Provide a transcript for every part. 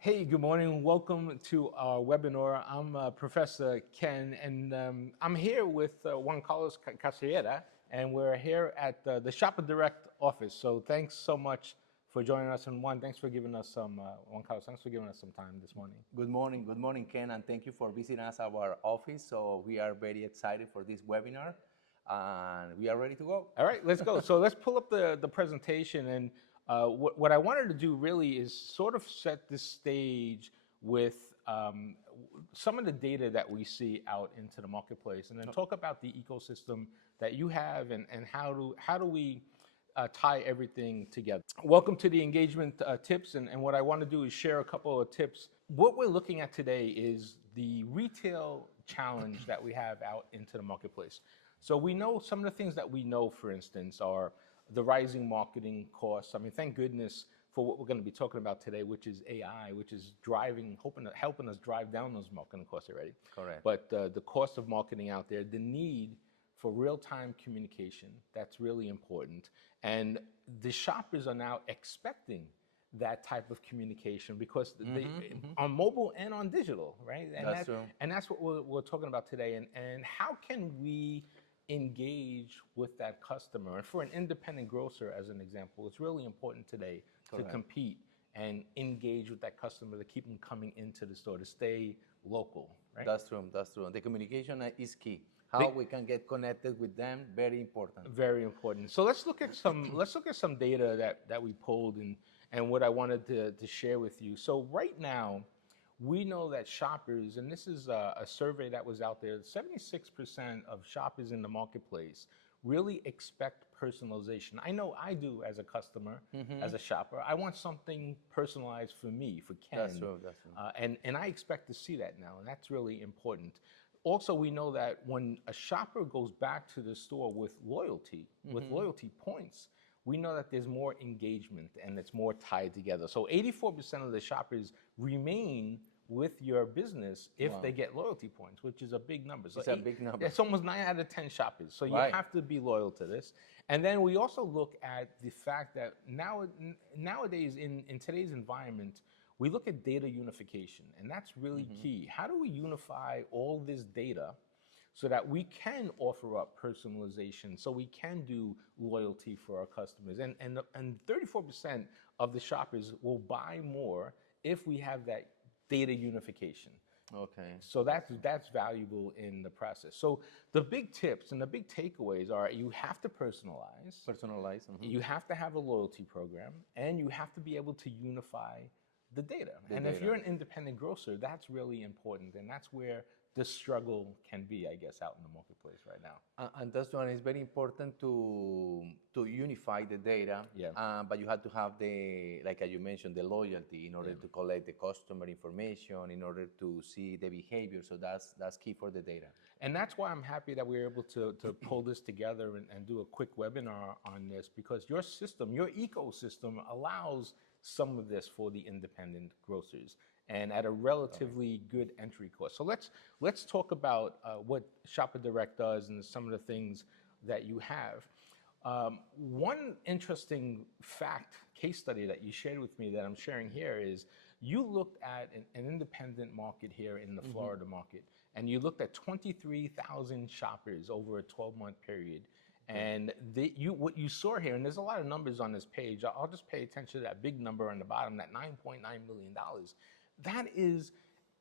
Hey, good morning. Welcome to our webinar. I'm Professor Ken, and I'm here with Juan Carlos Casillera, and we're here at the Shopper Direct office. So thanks so much for joining us. And Juan, thanks for giving us Juan Carlos, thanks for giving us some time this morning. Good morning, Ken, and thank you for visiting us at our office. So we are very excited for this webinar, and we are ready to go. All right, let's go. So let's pull up the presentation, and what I wanted to do really is sort of set this stage with some of the data that we see out into the marketplace, and then talk about the ecosystem that you have and how do we tie everything together. Welcome to the engagement tips, and what I want to do is share a couple of tips. What we're looking at today is the retail challenge that we have out into the marketplace. So we know some of the things that we know, for instance, are the rising marketing costs. I mean, thank goodness for what we're going to be talking about today, which is AI, which is helping us drive down those marketing costs already. Correct. But the cost of marketing out there, the need for real-time communication, that's really important. And the shoppers are now expecting that type of communication because on mobile and on digital, right? And That's true. And that's what we're talking about today. And how can we engage with that customer? And for an independent grocer, as an example, it's really important today to compete and engage with that customer, to keep them coming into the store, to stay local, right? That's true. That's true. The communication is key. How we can get connected with them, very important. Very important. So let's look at some data that we pulled and what I wanted to share with you. So right now, we know that shoppers, and this is a survey that was out there, 76% of shoppers in the marketplace really expect personalization. I know I do as a customer, as a shopper. I want something personalized for me, for Ken. That's true. That's true. And I expect to see that now, and that's really important. Also, we know that when a shopper goes back to the store with loyalty points, we know that there's more engagement and it's more tied together. So 84% of the shoppers remain with your business if they get loyalty points, which is a big number. So It's a big number. It's almost 9 out of 10 shoppers. So you have to be loyal to this. And then we also look at the fact that nowadays in today's environment, we look at data unification, and that's really key. How do we unify all this data so that we can offer up personalization, so we can do loyalty for our customers? And 34% of the shoppers will buy more if we have that data unification. Okay. So that's valuable in the process. So the big tips and the big takeaways are: you have to personalize. Personalize. You have to have a loyalty program, and you have to be able to unify the data. If you're an independent grocer, that's really important, and that's where the struggle can be, I guess, out in the marketplace right now. And that's one. It's very important to unify the data. Yeah. But you have to have like you mentioned, the loyalty in order to collect the customer information, in order to see the behavior. So that's key for the data. And that's why I'm happy that we're able to pull this together and do a quick webinar on this, because your system, your ecosystem allows some of this for the independent grocers, and at a relatively good entry cost. So let's talk about what Shopper Direct does and some of the things that you have. One interesting case study that you shared with me that I'm sharing here is you looked at an independent market here in the Florida market, and you looked at 23,000 shoppers over a 12-month period. And what you saw here, and there's a lot of numbers on this page, I'll just pay attention to that big number on the bottom, that $9.9 million. That is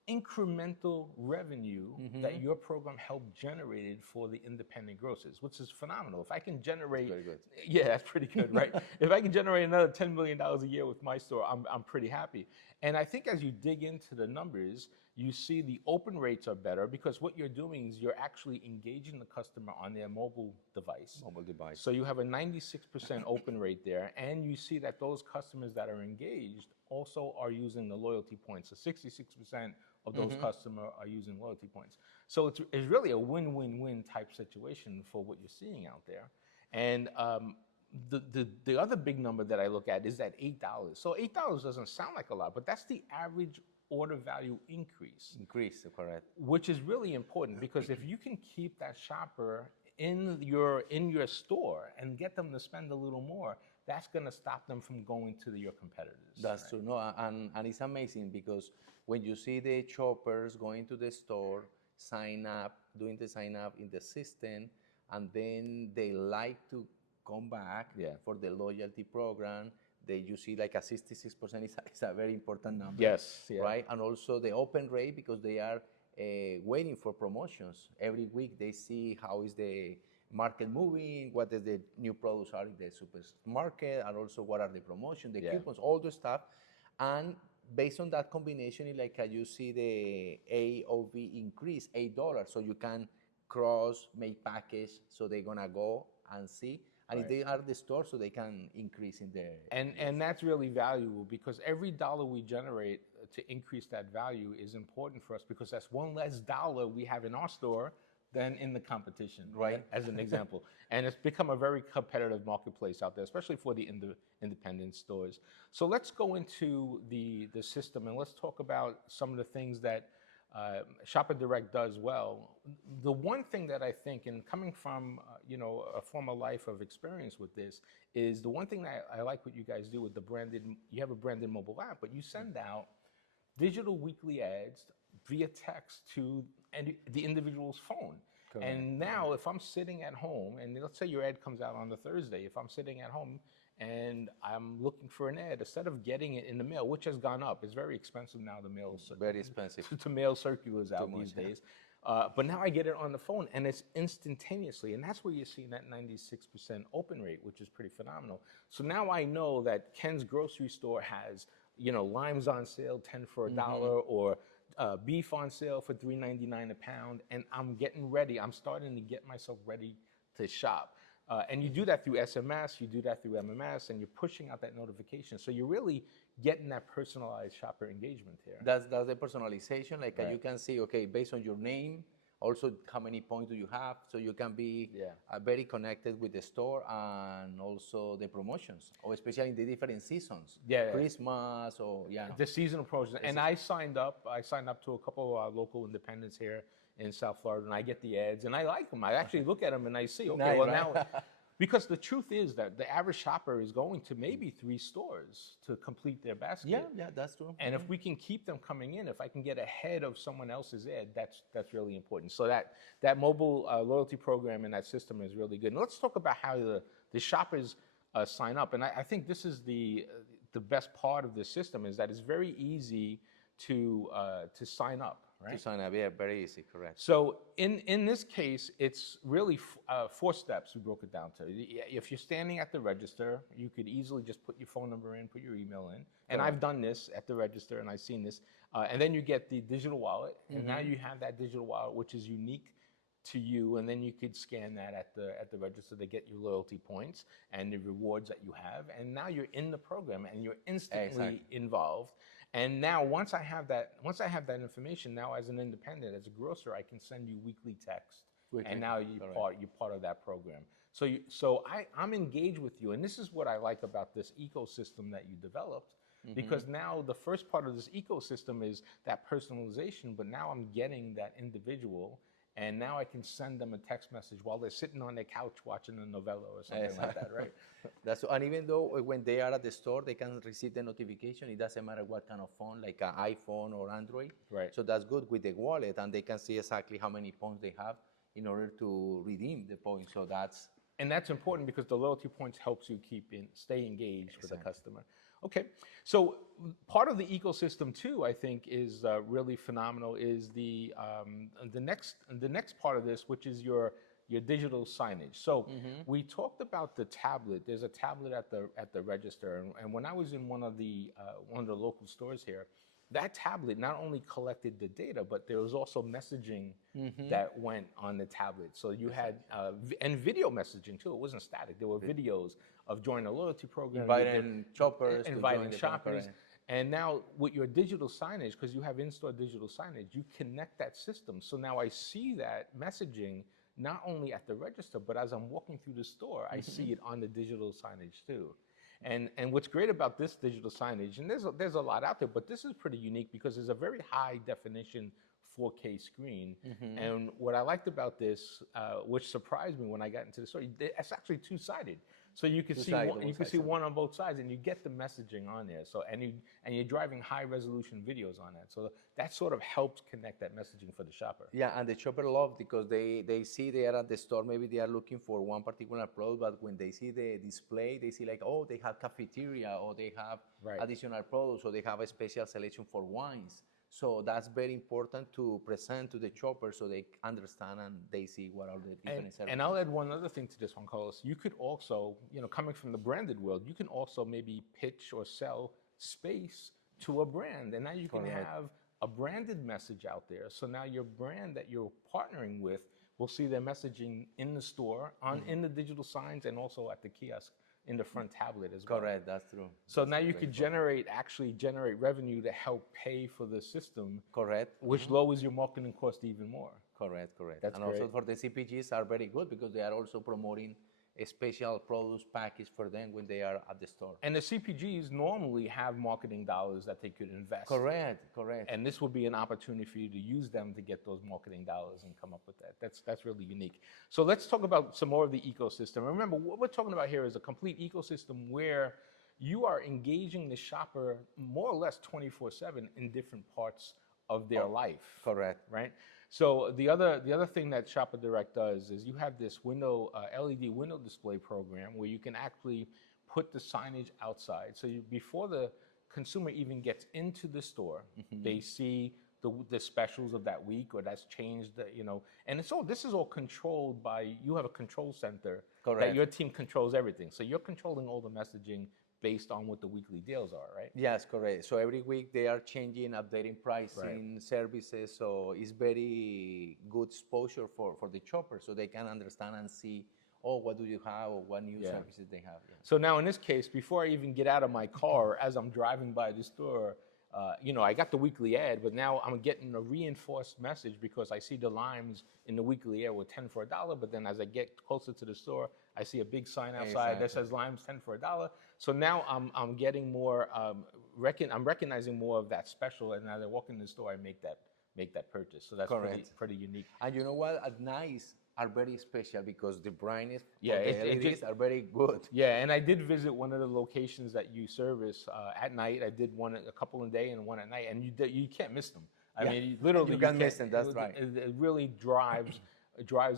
incremental revenue that your program helped generated for the independent grocers, which is phenomenal. If I can generate, Very good. Yeah, that's pretty good, right? If I can generate another $10 million a year with my store, I'm pretty happy. And I think as you dig into the numbers, you see the open rates are better, because what you're doing is you're actually engaging the customer on their mobile device. Mobile device. So you have a 96% open rate there, and you see that those customers that are engaged also are using the loyalty points. So 66% of those customers are using loyalty points. So it's really a win-win-win type situation for what you're seeing out there. And the other big number that I look at is that $8. So $8 doesn't sound like a lot, but that's the average order value increase. Correct. Which is really important, because if you can keep that shopper in your store and get them to spend a little more, that's going to stop them from going to your competitors. That's true. No, and it's amazing because when you see the shoppers going to the store, sign up, doing the sign up in the system, and then they like to come back for the loyalty program. You see like a 66% is a very important number. Yes. Yeah. Right? And also the open rate, because they are waiting for promotions. Every week they see how is the market moving, what is the new products are in the supermarket, and also what are the promotions, the coupons, all the stuff. And based on that combination, like you see the AOV increase $8, so you can cross, make package, so they're gonna go and see. And if they are the store, so they can increase in their... And that's really valuable, because every dollar we generate to increase that value is important for us, because that's one less dollar we have in our store than in the competition, right? As an example. And it's become a very competitive marketplace out there, especially for the independent stores. So let's go into the system, and let's talk about some of the things that Shopper Direct does well. The one thing that I think, and coming from a former life of experience with this, is the one thing that I like what you guys do with the branded, you have a branded mobile app, but you send out digital weekly ads via text to the individual's phone. Correct. And now if I'm sitting at home, and let's say your ad comes out on the Thursday, if I'm sitting at home and I'm looking for an ad, instead of getting it in the mail, which has gone up, it's very expensive now, the mail. Very expensive. to mail circulars out these days. But now I get it on the phone, and it's instantaneously, and that's where you're seeing that 96% open rate, which is pretty phenomenal. So now I know that Ken's grocery store has, limes on sale, 10 for $1, or beef on sale for $3.99 a pound, and I'm getting ready. I'm starting to get myself ready to shop. And you do that through SMS, you do that through MMS, and you're pushing out that notification. So you're really getting that personalized shopper engagement here. That's the personalization. Like you can see, okay, based on your name, also how many points do you have, so you can be very connected with the store and also the promotions, or especially in the different seasons. Christmas or the seasonal promotions. And I signed up to a couple of local independents here in South Florida, and I get the ads, and I like them. I actually look at them and I see, okay, now, because the truth is that the average shopper is going to maybe 3 stores to complete their basket. Yeah, that's true. And if we can keep them coming in, if I can get ahead of someone else's ad, that's really important. So that mobile loyalty program and that system is really good. And let's talk about how the shoppers sign up. And I think this is the best part of this system, is that it's very easy to sign up. Right? To sign up, very easy, correct. So in this case, it's really 4 steps we broke it down to. If you're standing at the register, you could easily just put your phone number in, put your email in. And I've done this at the register, and I've seen this. And then you get the digital wallet, and now you have that digital wallet, which is unique to you, and then you could scan that at the register to get your loyalty points and the rewards that you have. And now you're in the program, and you're instantly involved. And now, once I have that information, now as an independent, as a grocer, I can send you weekly text, and now you're part of that program. So I'm engaged with you, and this is what I like about this ecosystem that you developed, because now the first part of this ecosystem is that personalization, but now I'm getting that individual. And now I can send them a text message while they're sitting on their couch watching a novella or something like that, right? And even though when they are at the store, they can receive the notification. It doesn't matter what kind of phone, like an iPhone or Android. Right. So that's good with the wallet, and they can see exactly how many points they have in order to redeem the points. So that's important, because the loyalty points helps you stay engaged with the customer. Okay, so part of the ecosystem too, I think, is really phenomenal. Is the next part of this, which is your digital signage. So we talked about the tablet. There's a tablet at the register, and when I was in one of the local stores here, that tablet not only collected the data, but there was also messaging that went on the tablet. So you had and video messaging too. It wasn't static. There were videos of joining a loyalty program, inviting shoppers, And now with your digital signage, because you have in-store digital signage, you connect that system. So now I see that messaging not only at the register, but as I'm walking through the store, I see it on the digital signage too. And what's great about this digital signage, and there's a lot out there, but this is pretty unique because it's a very high definition 4K screen. And what I liked about this, which surprised me when I got into the store, it's actually 2-sided. So you could Two see sides, one, both you could sides, see okay. one on both sides, and you get the messaging on there. So and you're driving high resolution videos on that. So that sort of helps connect that messaging for the shopper. Yeah, and the shopper love because they see they are at the store, maybe they are looking for one particular product, but when they see the display, they see like, oh, they have cafeteria, or they have Right. additional products, or they have a special selection for wines. So that's very important to present to the shopper so they understand and they see what are the different services. And I'll add one other thing to this one, Carlos. You could also, coming from the branded world, you can also maybe pitch or sell space to a brand. And now you can Correct. have a branded message out there. So now your brand that you're partnering with will see their messaging in the store, in the digital signs, and also at the kiosk in the front tablet as well. Correct, that's true. So That's now you very could important. actually generate revenue to help pay for the system, Correct. which lowers your marketing cost even more. Correct, correct. That's and also great. for the CPGs are very good because they are also promoting a special products package for them when they are at the store. And the CPGs normally have marketing dollars that they could invest. Correct, correct. And this will be an opportunity for you to use them to get those marketing dollars and come up with that. That's really unique. So let's talk about some more of the ecosystem. Remember, what we're talking about here is a complete ecosystem where you are engaging the shopper more or less 24/7 in different parts of their life. Correct. Right? So the other thing that Shopper Direct does is you have this LED window display program where you can actually put the signage outside. So before the consumer even gets into the store, they see the specials of that week, or that's changed, and this is all controlled by, you have a control center that Correct. your team controls everything. So you're controlling all the messaging based on what the weekly deals are, right? Yes, correct. So every week they are changing, updating pricing, services. So it's very good exposure for the shopper so they can understand and see, oh, what do you have, or what new services they have. Yeah. So now in this case, before I even get out of my car, as I'm driving by the store, I got the weekly ad, but now I'm getting a reinforced message because I see the limes in the weekly ad with 10 for $1, but then as I get closer to the store, I see a big sign outside that says limes 10 for $1. So now I'm getting more, I'm recognizing more of that special, and as I walk in the store, I make that purchase. So that's pretty unique. And you know what? At night are very special because the brightness Yeah, of the LEDs are very good. Yeah, and I did visit one of the locations that you service at night. I did one a couple in the day and one at night, and you can't miss them. I mean, literally, You can't miss them, that's right. It really drives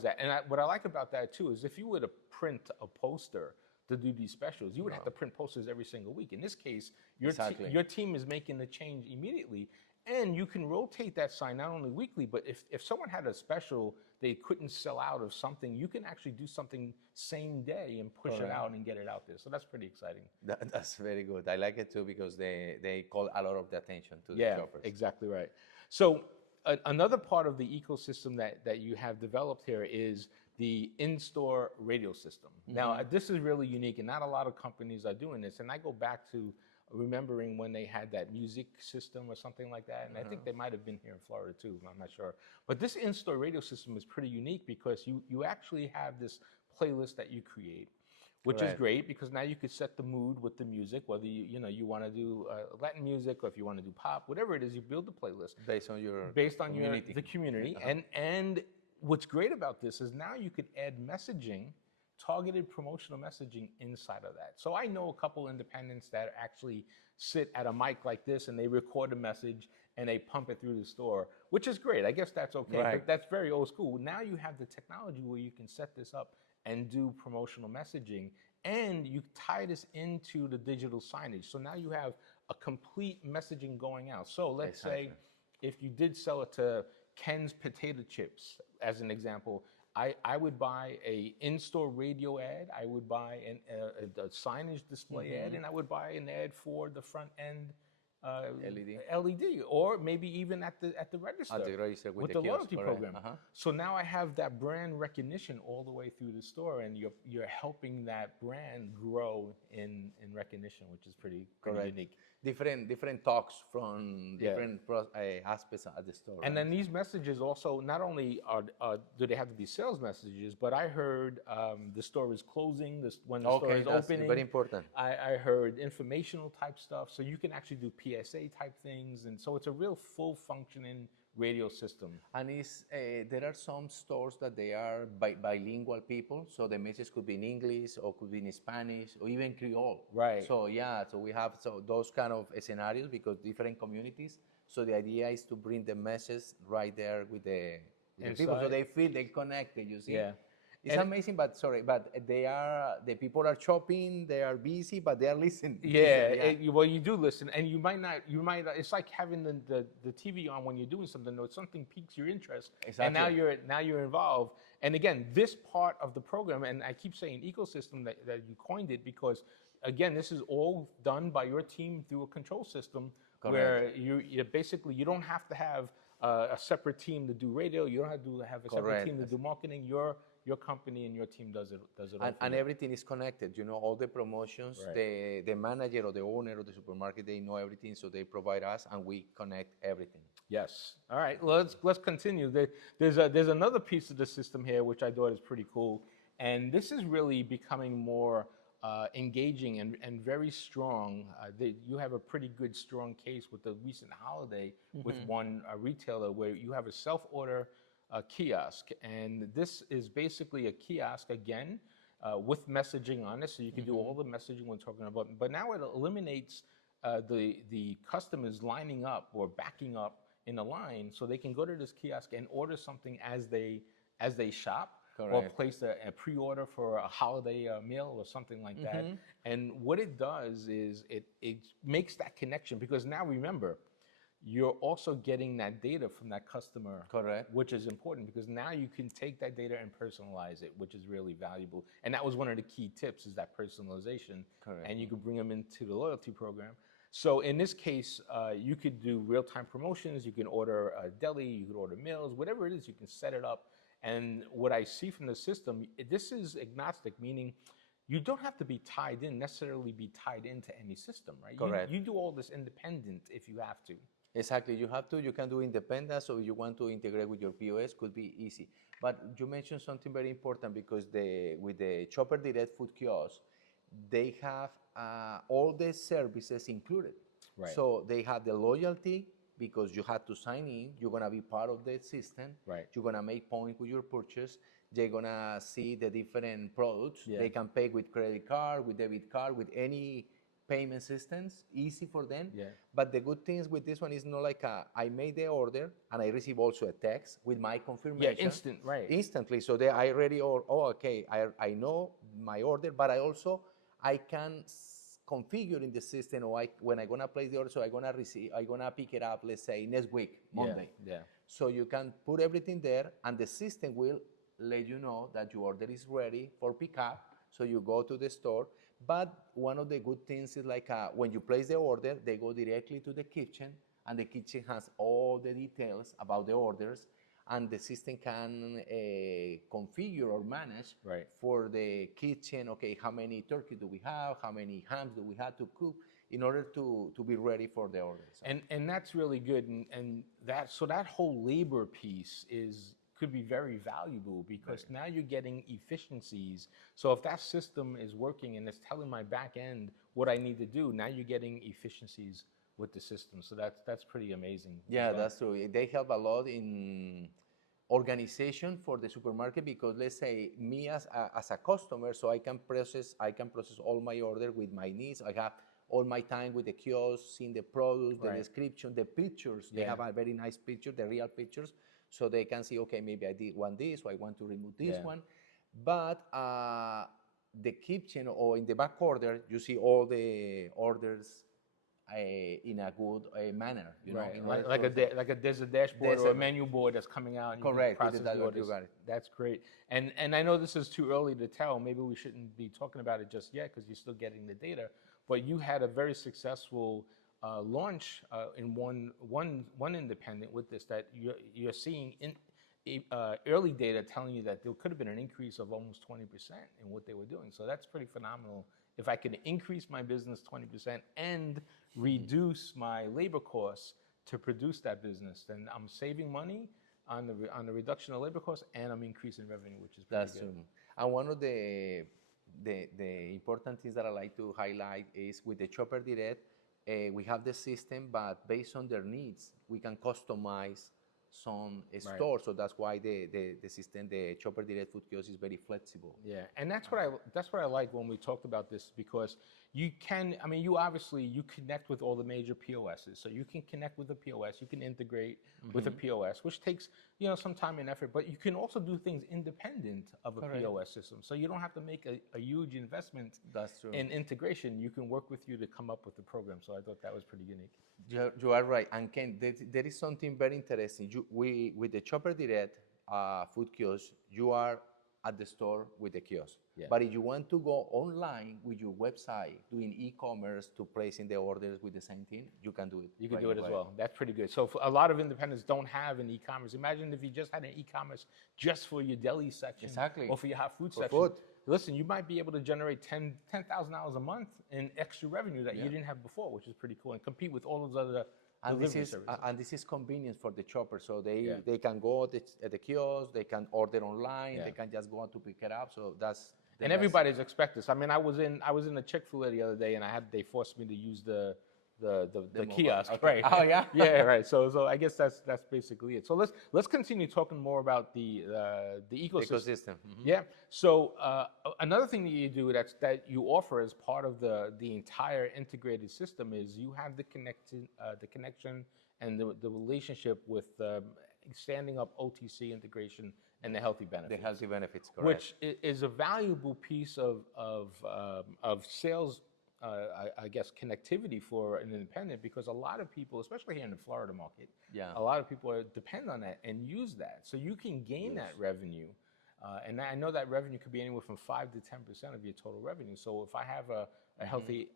that. And what I like about that too is if you were to print a poster to do these specials, you would have to print posters every single week. In this case, your team is making the change immediately. And you can rotate that sign not only weekly, but if someone had a special they couldn't sell out of something, you can actually do something same day and push it out and get it out there. So that's pretty exciting. That's very good. I like it too because they call a lot of the attention to the shoppers. Exactly right. So another part of the ecosystem that you have developed here is the in-store radio system. Now, this is really unique, and not a lot of companies are doing this. And I go back to remembering when they had that music system or something like that, and I think they might have been here in Florida too, I'm not sure. But this in-store radio system is pretty unique because you actually have this playlist that you create, which is great because now you could set the mood with the music, whether you want to do Latin music or if you want to do pop, whatever it is, you build the playlist based on community. The community. And what's great about this is now you could add messaging, targeted promotional messaging inside of that. So I know a couple independents that actually sit at a mic like this and they record a message and they pump it through the store, which is great. I guess that's okay, but that's very old school. Now you have the technology where you can set this up and do promotional messaging, and you tie this into the digital signage. So now you have a complete messaging going out. So let's say if you did sell it to Ken's Potato Chips, as an example, I would buy a in-store radio ad, I would buy a signage display ad, and I would buy an ad for the front end LED, or maybe even at the register, with the loyalty program. So now I have that brand recognition all the way through the store, and you're helping that brand grow in recognition, which is pretty unique. Different talks from different aspects at the store. And then these messages also, not only do they have to be sales messages, but I heard the store is closing, when the store is opening. Very important. I heard informational type stuff, so you can actually do PSA type things, and so it's a real full functioning radio system. And there are some stores that they are bilingual people, so the message could be in English or could be in Spanish or even Creole. Right. So yeah, so we have those kind of scenarios because different communities. So the idea is to bring the message right there with the people, so Inside. they feel they're connected. You see. Yeah. It's amazing, but the people are shopping, they are busy, but they are listening. Yeah, well, you do listen, and you might not. It's like having the TV on when you're doing something. Or something piques your interest, and now you're involved. And again, this part of the program, and I keep saying ecosystem that you coined it because, again, this is all done by your team through a control system. Correct. Where you basically you don't have to have a separate team to do radio. You don't have to have a separate team to do marketing. Your company and your team does it all. And everything is connected. You know, all the promotions, right. the manager or the owner of the supermarket, they know everything, so they provide us, and we connect everything. Yes. All right. Let's continue. There's another piece of the system here which I thought is pretty cool, and this is really becoming more engaging and very strong. You have a pretty good strong case with the recent holiday with one retailer where you have a self-order kiosk, and this is basically a kiosk again with messaging on it, so you can do all the messaging we're talking about. But now it eliminates the customers lining up or backing up in a line, so they can go to this kiosk and order something as they shop. Correct. Or place a pre-order for a holiday meal or something like that. And what it does is it makes that connection, because now remember, you're also getting that data from that customer. Correct. Which is important, because now you can take that data and personalize it, which is really valuable. And that was one of the key tips, is that personalization. Correct. And you could bring them into the loyalty program. So in this case, you could do real-time promotions. You can order a deli, you could order meals, whatever it is, you can set it up. And what I see from the system, this is agnostic, meaning you don't have to be necessarily be tied into any system, right? Correct. You do all this independent if you have to. Exactly, you can do independent, so if you want to integrate with your POS, could be easy. But you mentioned something very important, because with the Shopper Direct food kiosk, they have all the services included. Right. So they have the loyalty, because you had to sign in, you're gonna be part of the system. Right. You're gonna make points with your purchase. They're gonna see the different products. Yeah. They can pay with credit card, with debit card, with any payment systems, easy for them. Yeah. But the good things with this one is not like I made the order and I receive also a text with my confirmation. Yeah, instantly. So I already, okay, I know my order, but I can configure in the system, or when I'm gonna place the order, so I'm gonna pick it up, let's say next week, Monday. Yeah. So you can put everything there, and the system will let you know that your order is ready for pickup. So you go to the store. But one of the good things is like when you place the order, they go directly to the kitchen, and the kitchen has all the details about the orders, and the system can configure or manage for the kitchen, okay, how many turkey do we have, how many hams do we have to cook in order to be ready for the orders. And that's really good, and that whole labor piece could be very valuable, because now you're getting efficiencies. So if that system is working and it's telling my back end what I need to do, now you're getting efficiencies with the system. So that's pretty amazing. Yeah, that's true. They help a lot in organization for the supermarket, because let's say me as a customer, so I can process all my order with my needs. I have all my time with the kiosk, seeing the products, the description, the pictures. They have a very nice picture, the real pictures. So they can see, okay, maybe I did want this, so I want to remove this one. But the kitchen, or in the back order, you see all the orders in a good manner. You know, there's a dashboard or a menu board that's coming out. And correct. You can process the orders. You got it. That's great. And I know this is too early to tell. Maybe we shouldn't be talking about it just yet, because you're still getting the data. But you had a very successful launch in one independent with this, that you're seeing early data telling you that there could have been an increase of almost 20% in what they were doing. So that's pretty phenomenal. If I can increase my business 20% and reduce my labor costs to produce that business, then I'm saving money on the reduction of labor costs, and I'm increasing revenue, which is pretty good. True. And one of the important things that I like to highlight is with the Shopper Direct, we have the system, but based on their needs, we can customize some stores. So that's why the system, the Chopper Direct Food Kiosk, is very flexible. Yeah, and that's what I like when we talked about this, because you can, I mean, you connect with all the major POSs, so you can connect with the POS, you can integrate with a POS, which takes some time and effort, but you can also do things independent of a POS system, so you don't have to make a huge investment in integration. You can work with you to come up with the program. So I thought that was pretty unique. You are right, and Ken, there is something very interesting. With the Chopper Direct Food Kiosk, you are at the store with the kiosk. Yeah. But if you want to go online with your website, doing e-commerce to placing the orders with the same thing, you can do it. You can do it as well. That's pretty good. So a lot of independents don't have an e-commerce. Imagine if you just had an e-commerce just for your deli section, or for your hot food section. Listen, you might be able to generate $10,000 a month in extra revenue that you didn't have before, which is pretty cool, and compete with all those other delivery services. And this is convenience for the shopper. So they can go at the kiosk, they can order online, they can just go out to pick it up. So that's and everybody's expect this. I mean, I was in a Chick-fil-A the other day, and they forced me to use the kiosk, right? Oh yeah, yeah, right. So I guess that's basically it. So let's continue talking more about the ecosystem. Yeah. So another thing that you do that you offer as part of the entire integrated system is you have the connection and the relationship with standing up OTC integration and the healthy benefits. The healthy benefits, correct. Which is a valuable piece of sales. I guess connectivity for an independent, because a lot of people, especially here in the Florida market, a lot of people depend on that and use that. So you can gain that revenue, and I know that revenue could be anywhere from 5 to 10% of your total revenue. So if I have a healthy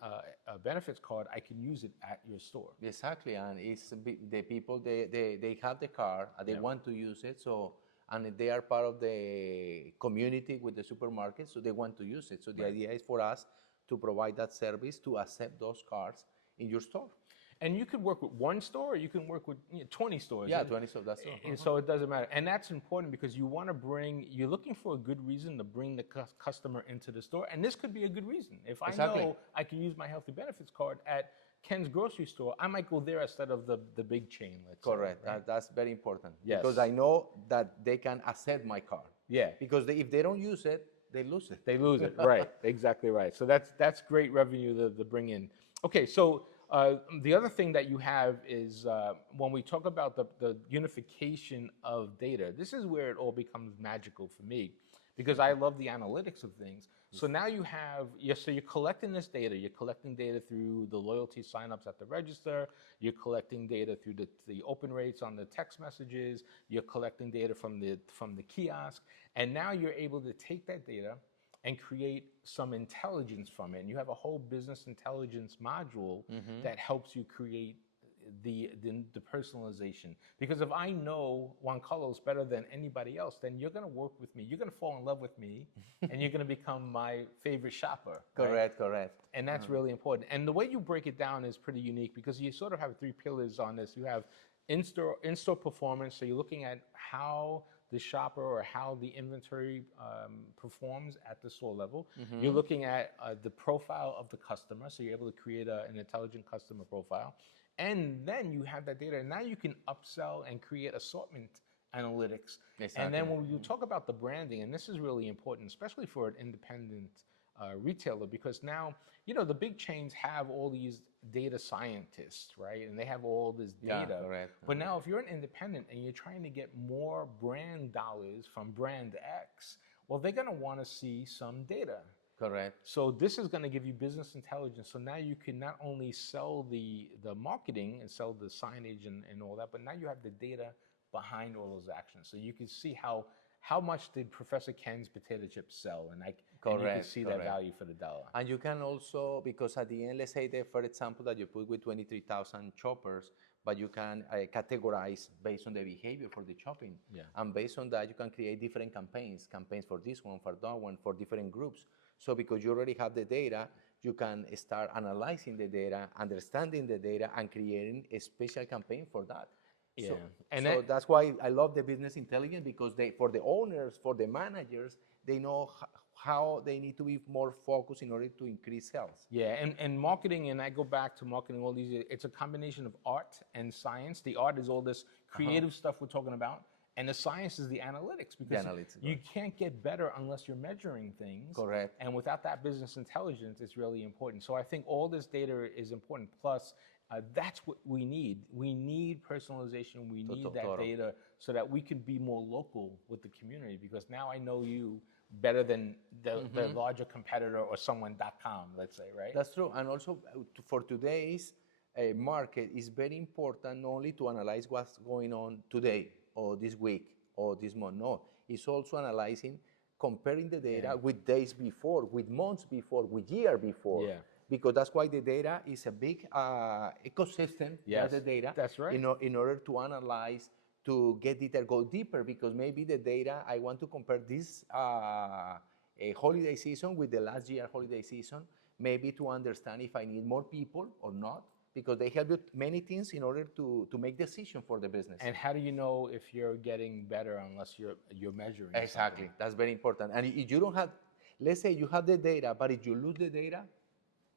benefits card, I can use it at your store. Exactly, and it's the people they have the card, they want to use it, so. And they are part of the community with the supermarket, so they want to use it. So the idea is for us to provide that service to accept those cards in your store. And you could work with one store, or you can work with 20 stores. Yeah, 20 stores, that's all. So it doesn't matter. And that's important because you're looking for a good reason to bring the customer into the store. And this could be a good reason. If I know I can use my healthy benefits card at Ken's grocery store, I might go there instead of the big chain, let's say. Right? That's very important. Yes. Because I know that they can accept my card. Yeah. Because if they don't use it, they lose it. They lose it, right. Exactly right. So that's great revenue to bring in. Okay, so the other thing that you have is when we talk about the unification of data, this is where it all becomes magical for me, because I love the analytics of things. So now you have, so you're collecting this data. You're collecting data through the loyalty signups at the register. You're collecting data through the open rates on the text messages. You're collecting data from the kiosk. And now you're able to take that data and create some intelligence from it. And you have a whole business intelligence module that helps you create the personalization. Because if I know Juan Carlos better than anybody else, then you're going to work with me. You're going to fall in love with me, and you're going to become my favorite shopper. Correct. And that's really important. And the way you break it down is pretty unique, because you sort of have 3 pillars on this. You have in-store performance, so you're looking at how the shopper or how the inventory performs at the store level. You're looking at the profile of the customer, so you're able to create an intelligent customer profile. And then you have that data, and now you can upsell and create assortment analytics. Exactly. And then when you talk about the branding, and this is really important, especially for an independent retailer, because now, the big chains have all these data scientists, right? And they have all this data. Yeah, right. But now if you're an independent and you're trying to get more brand dollars from brand X, well, they're going to want to see some data. Correct. So this is going to give you business intelligence. So now you can not only sell the marketing and sell the signage and all that, but now you have the data behind all those actions. So you can see how much did Professor Ken's potato chips sell, and you can see that value for the dollar. And you can also, because at the end, let's say for example that you put with 23,000 shoppers, but you can categorize based on the behavior for the shopping. Yeah. And based on that, you can create different campaigns for this one, for that one, for different groups. So because you already have the data, you can start analyzing the data, understanding the data, and creating a special campaign for that. Yeah. So that's why I love the business intelligence, because for the owners, for the managers, they know how they need to be more focused in order to increase sales. Yeah, and marketing, and I go back to marketing, all these, it's a combination of art and science. The art is all this creative stuff we're talking about, and the science is the analytics, because analytics, you can't get better unless you're measuring things. Correct. And without that business intelligence, it's really important. So I think all this data is important. Plus, that's what we need. We need personalization. We need that data so that we can be more local with the community, because now I know you better than the larger competitor or someone.com, let's say, right? That's true. And also for today's market, it's very important not only to analyze what's going on today or this week or this month. No, it's also analyzing, comparing the data with days before, with months before, with year before. Yeah. Because that's why the data is a big ecosystem. Yes, the data. that's right. In order to analyze, to get detail, go deeper, because maybe the data, I want to compare this holiday season with the last year holiday season, maybe to understand if I need more people or not, because they help you many things in order to make decision for the business. And how do you know if you're getting better unless you're measuring? Exactly, something? that's very important. And if you don't have, let's say you have the data, but if you lose the data,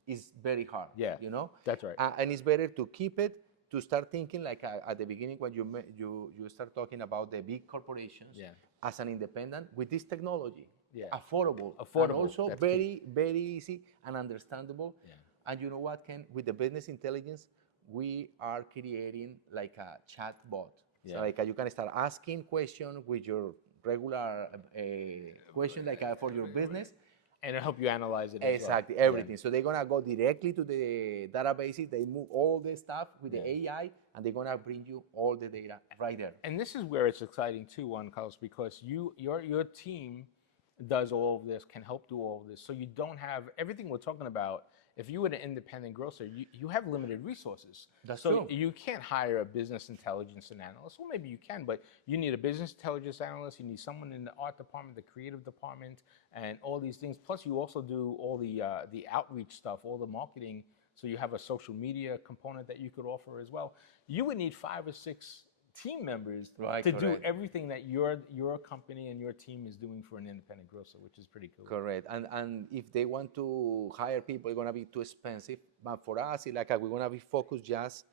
it's very hard. Yeah, you know. that's right. And it's better to keep it, to start thinking like at the beginning when you start talking about the big corporations as an independent with this technology, affordable, and also very easy and understandable. And you know what, Ken? With the business intelligence, we are creating like a chat bot. So like you can start asking questions with your regular question, like for your business. And it'll help you analyze it. Exactly, everything. Yeah. So they're gonna go directly to the databases. They move all the stuff with the AI, and they're gonna bring you all the data right there. And this is where it's exciting too, Juan Carlos, because your team does all of this, can help do all of this. So you don't have everything we're talking about. If you were an independent grocer, you have limited resources. That's so true. You can't hire a business intelligence analyst. Well, maybe you can, but you need a business intelligence analyst. You need someone in the art department, the creative department, and all these things. Plus, you also do all the outreach stuff, all the marketing. So you have a social media component that you could offer as well. You would need 5 or 6 team members to do everything that your company and your team is doing for an independent grocer, which is pretty cool. Correct. And if they want to hire people, it's going to be too expensive. But for us, it's like we're going to be focused just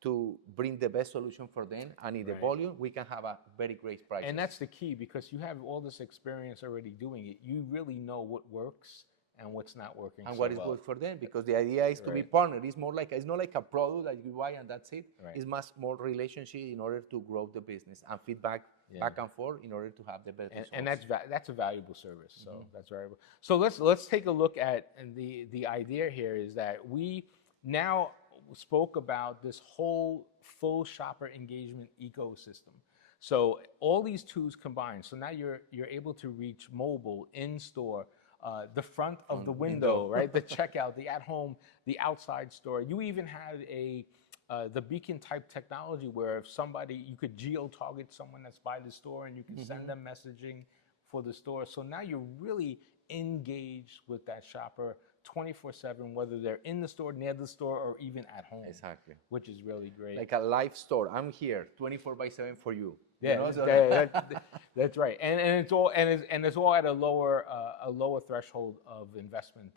to bring the best solution for them. And in the volume, we can have a very great price. And that's the key, because you have all this experience already doing it. You really know what works and what's not working and what is good for them, because the idea is to be partnered. It's more like, it's not like a product that you buy and that's it. It's much more relationship in order to grow the business and feedback back and forth in order to have the best results. And that's a valuable service. So that's valuable. So let's take a look at, and the idea here is that we now spoke about this whole full shopper engagement ecosystem. So all these tools combined. So now you're able to reach mobile, in-store, the front of the window, right? The checkout, the at-home, the outside store. You even had the beacon type technology where if somebody, you could geo-target someone that's by the store and you can send them messaging for the store. So now you're really engaged with that shopper 24/7, whether they're in the store, near the store, or even at home. Exactly. Which is really great. Like a live store. I'm here 24/7 for you. Yeah, you know? that's right, and it's all at a lower threshold of investment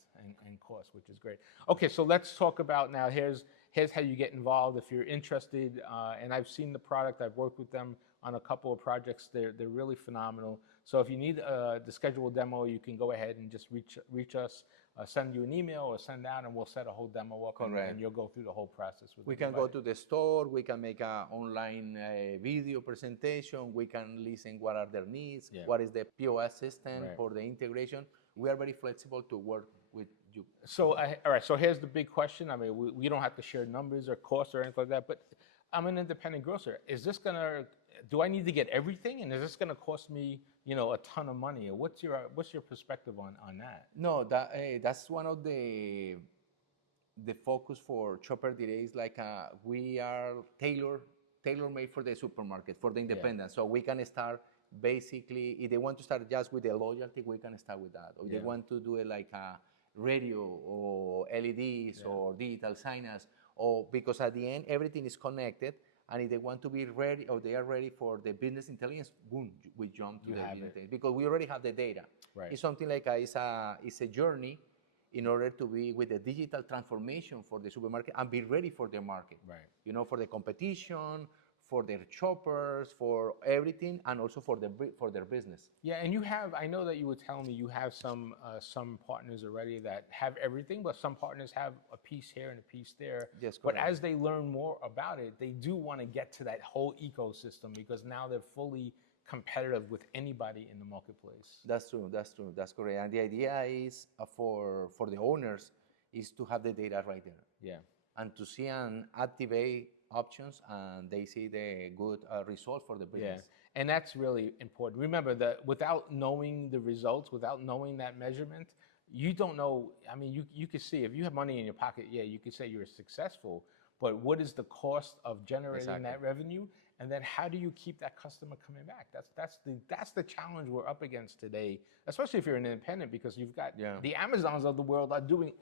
and cost, which is great. Okay, so let's talk about now. Here's how you get involved if you're interested. And I've seen the product. I've worked with them on a couple of projects. They're really phenomenal. So if you need to schedule a demo, you can go ahead and just reach us. Send you an email or send out, and we'll set a whole demo up, and you'll go through the whole process with We can go to the store, we can make an online video presentation, we can listen what are their needs, what is the POS system for the integration. We are very flexible to work with you. So, all right, so here's the big question. I mean, we don't have to share numbers or costs or anything like that, but I'm an independent grocer. Do I need to get everything, and is this gonna cost me, a ton of money? Or what's your perspective on that? No, that's one of the focus for Shopper Direct is like we are tailor-made for the supermarket, for the independent. So we can start basically, if they want to start just with the loyalty, we can start with that. Or if they want to do it like a radio or LEDs or digital signage, or because at the end everything is connected. And if they want to be ready or they are ready for the business intelligence, boom, we jump to You the have business it. intelligence because we already have the data. Right. It's something like it's a journey in order to be with the digital transformation for the supermarket and be ready for the market. Right. You know, for the competition, for their shoppers, for everything, and also for their business. Yeah, and you have, I know that you were telling me you have some partners already that have everything, but some partners have a piece here and a piece there. Yes, but correct. as they learn more about it, they do want to get to that whole ecosystem because now they're fully competitive with anybody in the marketplace. That's true. That's true. That's correct. And the idea is for the owners is to have the data right there. Yeah. And to see and activate options, and they see the good result for the business. Yeah, and that's really important. Remember that without knowing the results, without knowing that measurement, you don't know. I mean, you could see if you have money in your pocket, yeah, you could say you're successful, but what is the cost of generating that revenue? And then how do you keep that customer coming back? That's the challenge we're up against today, especially if you're an independent, because you've got the Amazons of the world are doing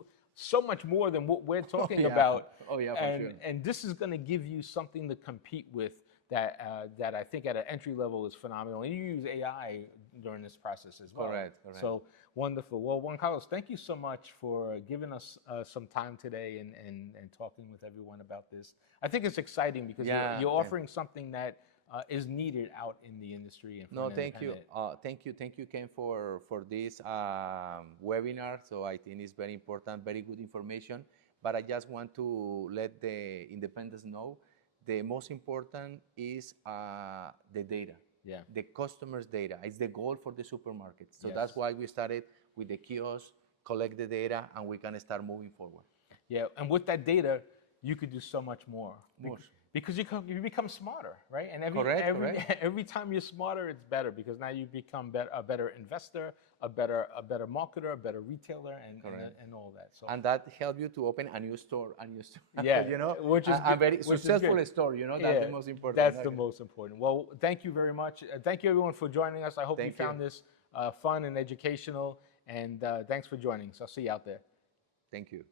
so much more than what we're talking about. Oh yeah, for and, sure. And this is going to give you something to compete with that I think at an entry level is phenomenal. And you use AI during this process as well. Correct. So wonderful. Well, Juan Carlos, thank you so much for giving us some time today and talking with everyone about this. I think it's exciting because you're offering something that is needed out in the industry. And No, thank you. Thank you, Ken, for this webinar. So I think it's very important, very good information. But I just want to let the independents know the most important is the data. Yeah. The customer's data. It's the goal for the supermarkets. So that's why we started with the kiosks, collect the data, and we can start moving forward. Yeah, and with that data, you could do so much more. Because you become smarter, right? And every time you're smarter, it's better because now you become a better investor, a better marketer, a better retailer, and all that. So and that helps you to open a new store. Yeah, you know, which is a very successful store. You know, that's the most important. That's the most important. Well, thank you very much. Thank you everyone for joining us. I hope you found this fun and educational. And thanks for joining. So I'll see you out there. Thank you.